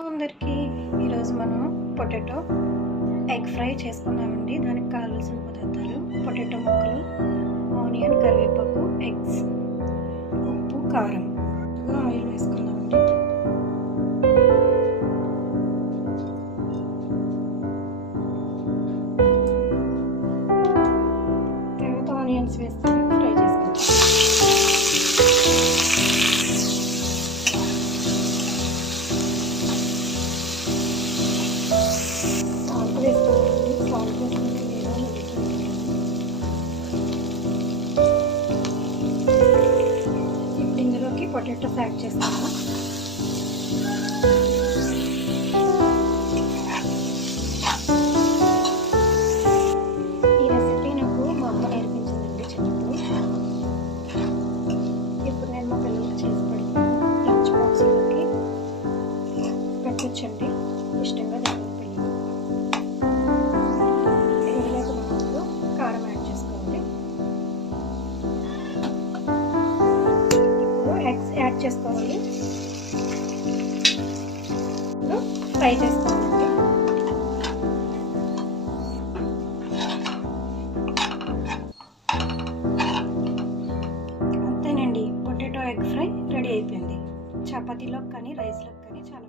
అందరికీ ఈరోజు మనం పొటాటో ఎగ్ ఫ్రై చేసుకుందామండి. దానికి కావాల్సిన పదార్థాలు పొటాటో ముక్కలు, ఆనియన్, కరివేపాకు, ఎగ్స్, ఉప్పు, కారం. ఆయిల్ వేసుకుందామండి. తర్వాత ఆనియన్స్ వేసుకొని ఫ్రై చేసుకుందాం. వేసుకోవాలండి. సాల్ట్ వేసుకుంటే లేదా ఇప్పుడు ఇందులోకి పొటాటోస్ యాడ్ చేస్తాము. ఈ రెసిపీ నాకు మా అమ్మ నేర్పించిందండి చిన్నప్పుడు. ఇప్పుడు నేను మా పిల్లలకి చేసి పెడతాను. లంచ్ బాక్స్లోకి పెట్టొచ్చండి, ఇష్టంగా తింటారు పిల్లలు. కారం యాడ్ చేసుకోవాలి. ఇప్పుడు ఎగ్స్ యాడ్ చేసుకోవాలి. ఇప్పుడు ఫ్రై చేసుకోవాలండి. అంతేనండి, పొటాటో ఎగ్ ఫ్రై రెడీ అయిపోయింది. చపాతీలోకి కానీ రైస్లోకి కానీ చాలా